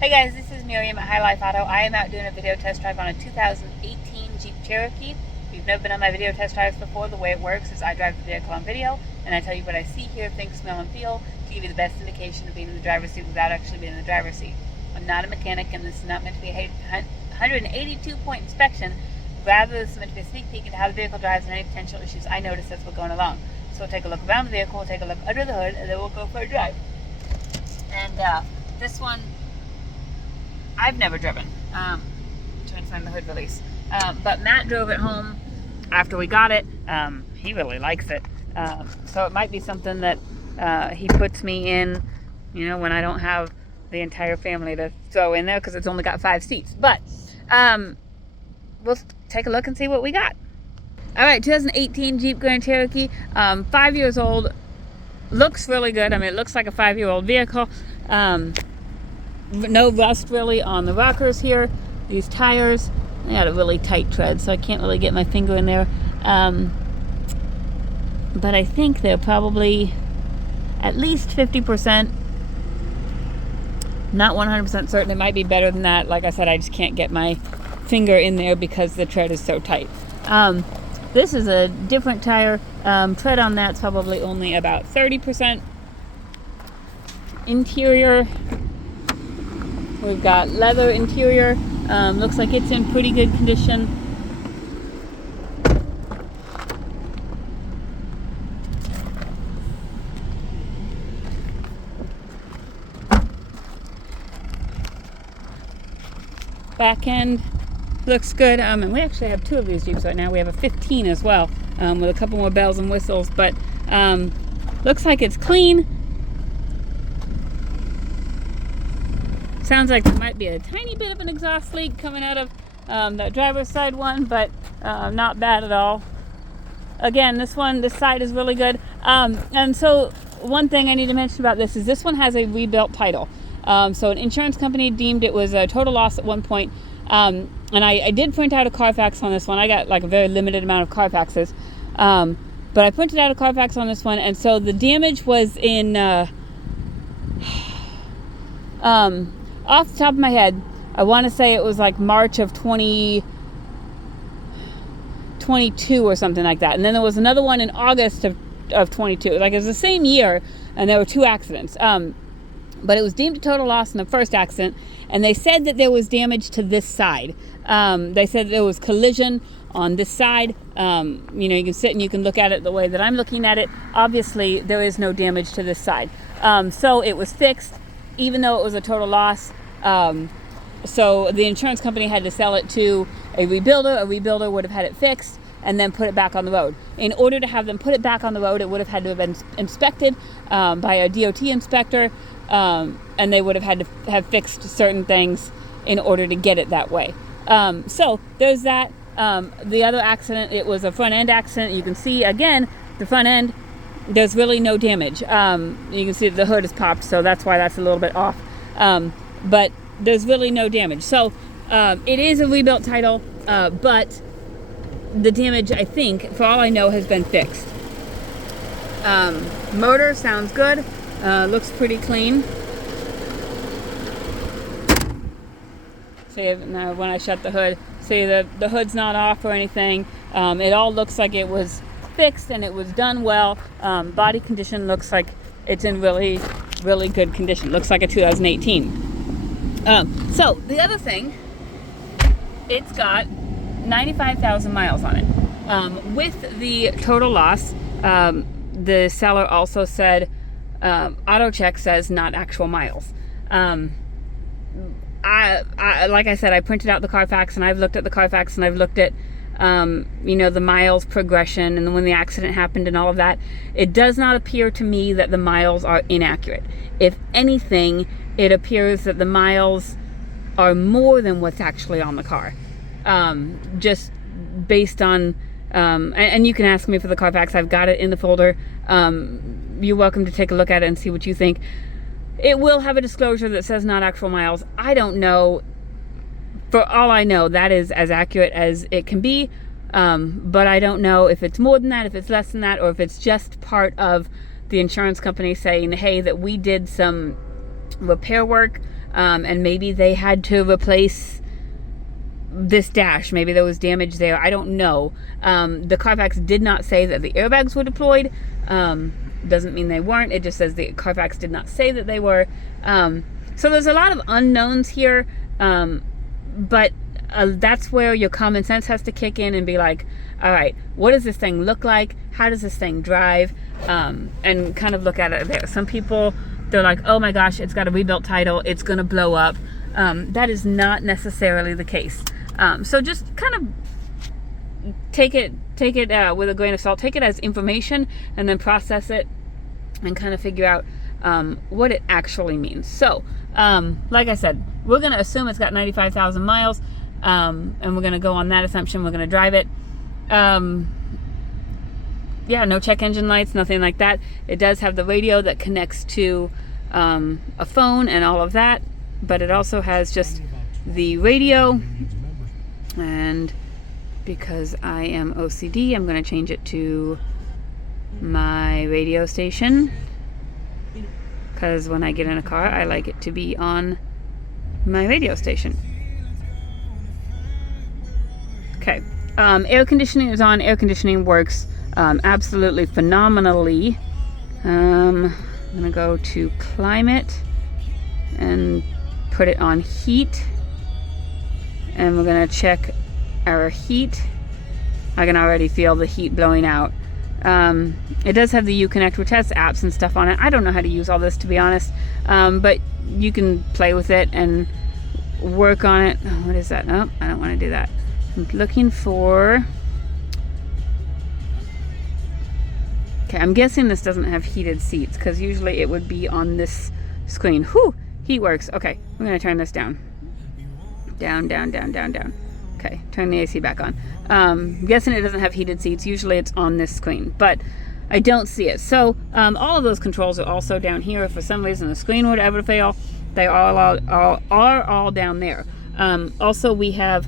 Hey guys, this is Miriam at High Life Auto. I am out doing a video test drive on a 2018 Jeep Cherokee. If you've never been on my video test drives before, the way it works is I drive the vehicle on video and I tell you what I see, hear, think, smell, and feel to give you the best indication of being in the driver's seat without actually being in the driver's seat. I'm not a mechanic and this is not meant to be a 182-point inspection. Rather, this is meant to be a sneak peek into how the vehicle drives and any potential issues I notice as we're going along. So we'll take a look around the vehicle, we'll take a look under the hood, and then we'll go for a drive. And this one, I've never driven. Trying to find the hood release. But Matt drove it home after we got it. He really likes it. So it might be something that he puts me in, when I don't have the entire family to throw in there because it's only got 5 seats. But we'll take a look and see what we got. All right, 2018 Jeep Grand Cherokee, 5 years old. Looks really good. I mean, it looks like a 5-year-old vehicle. No rust really on the rockers here. These tires, they got a really tight tread, so I can't really get my finger in there. But I think they're probably at least 50%. Not 100% certain. It might be better than that. Like I said, I just can't get my finger in there because the tread is so tight. This is a different tire. Tread on that's probably only about 30%. Interior, we've got leather interior. Looks like it's in pretty good condition. Back end looks good. And we actually have 2 of these Jeeps right now. We have a 15 as well, with a couple more bells and whistles. But looks like it's clean. Sounds like there might be a tiny bit of an exhaust leak coming out of that driver's side one, but not bad at all. Again, this side is really good. And so one thing I need to mention about this one has a rebuilt title. So an insurance company deemed it was a total loss at one point. And I did print out a Carfax on this one. I got like a very limited amount of Carfaxes. But I printed out a Carfax on this one, and so the damage was in off the top of my head, I want to say it was like March of 2022 or something like that. And then there was another one in August of 22. Like it was the same year, and there were 2 accidents. But it was deemed a total loss in the first accident, and they said that there was damage to this side. They said there was collision on this side. You can sit and you can look at it the way that I'm looking at it. Obviously, there is no damage to this side. So it was fixed, even though it was a total loss. So the insurance company had to sell it to a rebuilder. A rebuilder would have had it fixed and then put it back on the road. In order to have them put it back on the road, it would have had to have been inspected by a DOT inspector, and they would have had to have fixed certain things in order to get it that way. So there's that. The other accident, it was a front end accident. You can see, again, the front end, there's really no damage. You can see the hood is popped, so that's why that's a little bit off. But there's really no damage. So it is a rebuilt title, but the damage, I think, for all I know, has been fixed. Motor sounds good. Looks pretty clean. See, now when I shut the hood, see the hood's not off or anything. It all looks like it was fixed and it was done well. Body condition looks like it's in really, really good condition. Looks like a 2018. So the other thing, it's got 95,000 miles on it. With the total loss, the seller also said auto check says not actual miles. I like I said, I printed out the Carfax, and I've looked at the Carfax, and I've looked at the miles progression and when the accident happened and all of that. It does not appear to me that the miles are inaccurate. If anything, it appears that the miles are more than what's actually on the car. Just based on, and you can ask me for the Carfax. I've got it in the folder. You're welcome to take a look at it and see what you think. It will have a disclosure that says not actual miles. I don't know. For all I know, that is as accurate as it can be. But I don't know if it's more than that, if it's less than that, or if it's just part of the insurance company saying, hey, that we did some repair work, and maybe they had to replace this dash. Maybe there was damage there. I don't know. The Carfax did not say that the airbags were deployed. Doesn't mean they weren't. It just says the Carfax did not say that they were. So there's a lot of unknowns here, but that's where your common sense has to kick in and be like, all right, what does this thing look like? How does this thing drive? And kind of look at it there. Some people, they're like, oh my gosh, it's got a rebuilt title, it's going to blow up. That is not necessarily the case. So just kind of take it with a grain of salt. Take it as information and then process it and kind of figure out what it actually means. So, like I said, we're going to assume it's got 95,000 miles, and we're going to go on that assumption. We're going to drive it. Yeah, no check engine lights, nothing like that. It does have the radio that connects to a phone and all of that, but it also has just the radio. And because I am OCD, I'm going to change it to my radio station, because when I get in a car, I like it to be on my radio station. Okay, air conditioning is on. Air conditioning works absolutely phenomenally. I'm going to go to climate and put it on heat. And we're going to check our heat. I can already feel the heat blowing out. It does have the Uconnect, which has apps and stuff on it. I don't know how to use all this, to be honest. But you can play with it and work on it. Oh, what is that? No, I don't want to do that. I'm looking for... Okay, I'm guessing this doesn't have heated seats, because usually it would be on this screen. Whew! Heat works. Okay, I'm going to turn this down. Down. Okay, turn the AC back on. I'm guessing it doesn't have heated seats. Usually it's on this screen, but I don't see it. So all of those controls are also down here. If for some reason the screen would ever fail, they are all down there. Also, we have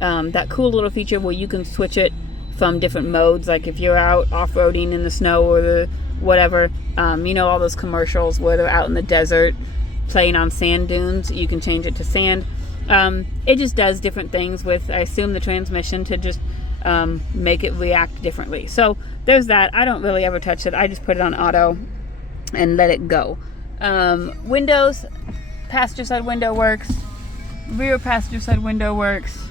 that cool little feature where you can switch it from different modes. Like if you're out off-roading in the snow or the whatever, you know, all those commercials where they're out in the desert playing on sand dunes, you can change it to sand. It just does different things with, I assume, the transmission to just make it react differently. So there's that. I don't really ever touch it. I just put it on auto and let it go. Windows, passenger side window works. Rear passenger side window works.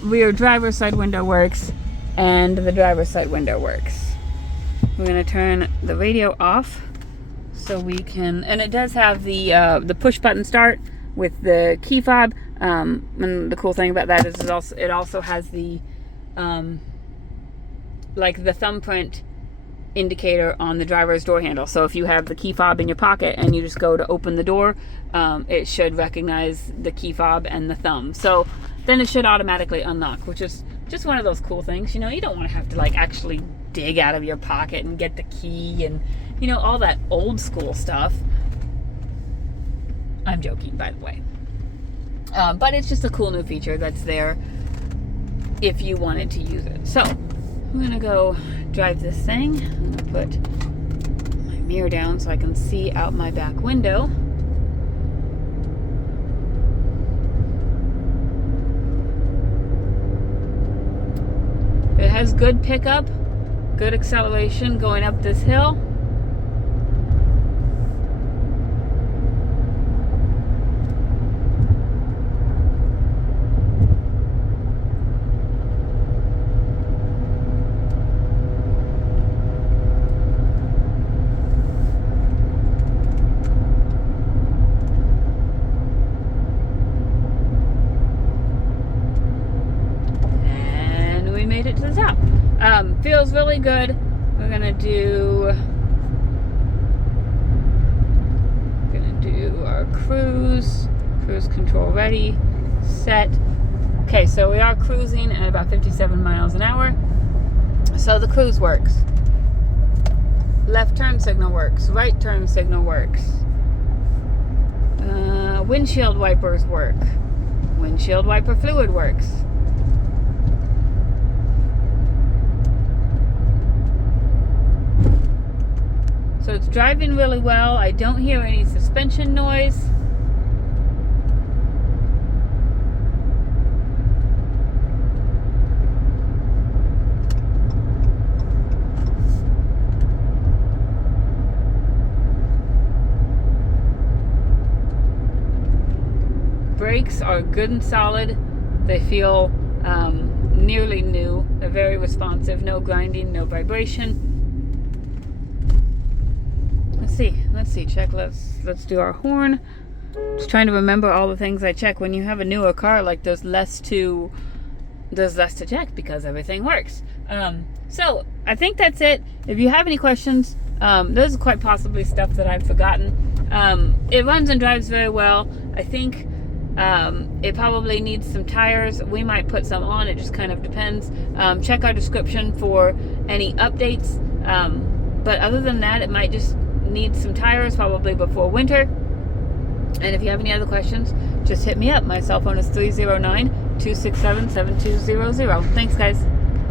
Rear driver's side window works. And the driver's side window works. We're going to turn the radio off so we can, and it does have the push button start with the key fob, and the cool thing about that is it also has the like the thumbprint indicator on the driver's door handle. So if you have the key fob in your pocket and you just go to open the door, it should recognize the key fob and the thumb. So then it should automatically unlock, which is just one of those cool things. You know, you don't want to have to like actually dig out of your pocket and get the key and, you know, all that old school stuff. I'm joking, by the way. But it's just a cool new feature that's there if you wanted to use it. So, I'm going to go drive this thing. I'm going to put my mirror down so I can see out my back window. It has good pickup, good acceleration going up this hill. Feels really good. We're gonna do our cruise control ready, set. Okay, so we are cruising at about 57 miles an hour. So the cruise works. Left turn signal works. Right turn signal works. Windshield wipers work. Windshield wiper fluid works. So it's driving really well. I don't hear any suspension noise. Brakes are good and solid. They feel nearly new. They're very responsive. No grinding, no vibration. Let's see. Check. Let's do our horn. Just trying to remember all the things I check. When you have a newer car, like there's less to check because everything works. So I think that's it. If you have any questions, there's quite possibly stuff that I've forgotten. It runs and drives very well. I think it probably needs some tires. We might put some on. It just kind of depends. Check our description for any updates. But other than that, it might just need some tires probably before winter. And if you have any other questions, just hit me up. My cell phone is 309-267-7200. Thanks, guys.